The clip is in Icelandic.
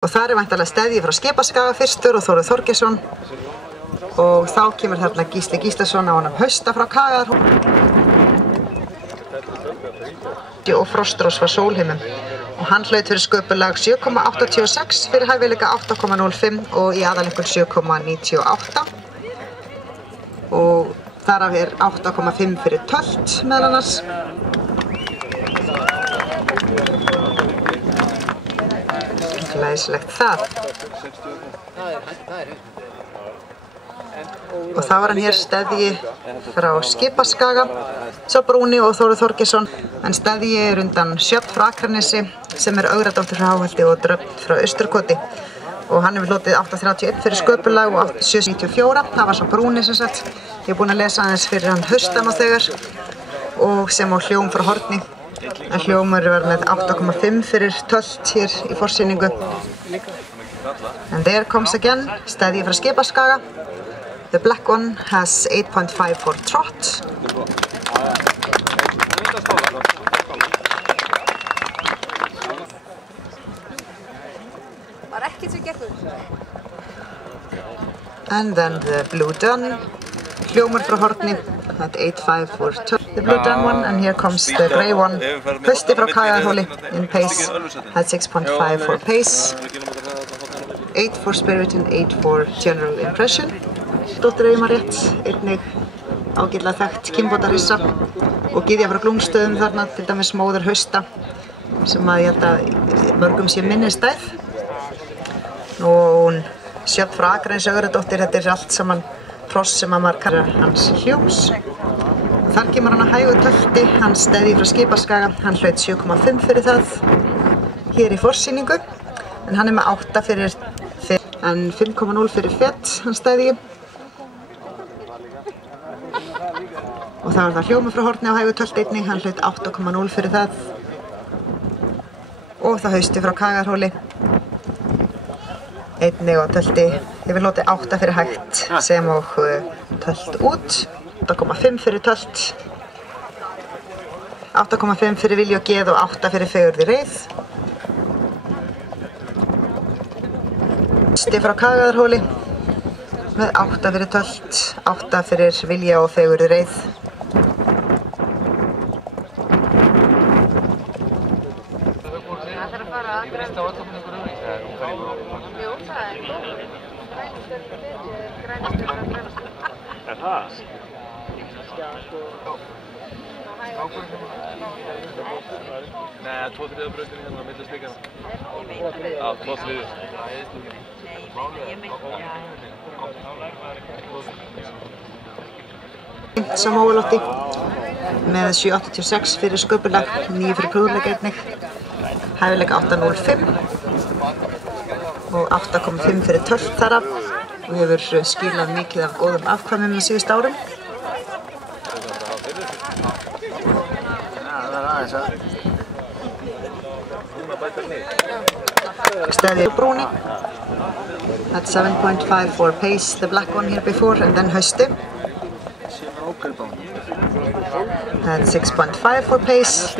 Og það væntanlega steðji frá Skipaskaga fyrstur og Þórður Þorgeirsson. Og þá kemur þarna Gísli Gíslason á honum Hausta frá Kagaðarhóli. Og Frostrós frá Sólheimum. Og hann hlaut fyrir sköpulag 7,86 fyrir hæfileika 8,05 og í aðaleinkunn 7,98. Og þaraf 8,5 fyrir tölt meðal annars. Glæsilegt það. Og þá var hann hér steðji frá Skipaskaga, svo Brúni og Þórður Þorgeirsson, en steðji undan Sjöfn frá Akranesi sem Ögradóttir frá Háholti og Dröfn frá Austurkoti. Og hann hefur hlotið 8,31 fyrir sköpulag og 7,94, það var svo Brúni sem sagt. Ég búinn að lesa aðeins fyrir hann Hausta nú þegar og sem á hljóm frá Horni. En hljómur var með 8,5 fyrir tölt hér í forsýningu. And there comes again, steðji frá Skipaskaga. The black one has 8.5 for trot. And then the blue dun, hljómur frá Horni, at 8.5 for tölt. The blue dun one, and here comes the grey one, Hausti frá Kagaðarhóli in pace, had 6.5 for pace, 8 for spirit and 8 for general impression. Dóttir Eymar rétt, einnig ágætlega þekkt kynbótarissa og gyðja frá Glúmsstöðum þarna, til dæmis móðir Hausta, sem að ég held að mörgum sé minnistæð. Og Sjöfn frá Akranesi, Ögradóttir, þetta allt saman hross sem að maður kallar hans hljóms. Og þar kemur hann að hægu tölti, hann steðji frá Skipaskaga, hann hlaut 7,5 fyrir það hér í forsýningu, en hann með 8 fyrir en 5,0 fyrir fett, hann steðji. Og það var það hljómur frá Horni á hægu tölti einnig, hann hlaut 8,0 fyrir það. Og það Hausti frá Kagaðarhóli einnig og tölti hefur hlotið 8 fyrir hægt sem og tölt út, 8,5 fyrir tölt, 8,5 fyrir vilja og geð og 8 fyrir fegurð í reið. Hausti frá Kagaðarhóli með 8 fyrir tölt, 8 fyrir vilja og fegurð í reið. Nei, 2/3 brautinni hérna á milli stikana. Já, 2/3. Sem Móalotti með 7,86 fyrir sköpulag, 9 fyrir prúðleika einnig, hæfileika 8,05 og 8,5 fyrir tölt þaraf og hefur skilað mikið af góðum afkvæmum á síðustu árum. Steðji og Brúni. That's 7.5 for pace, the black one here before, and then Hausti. That's 6.5 for pace.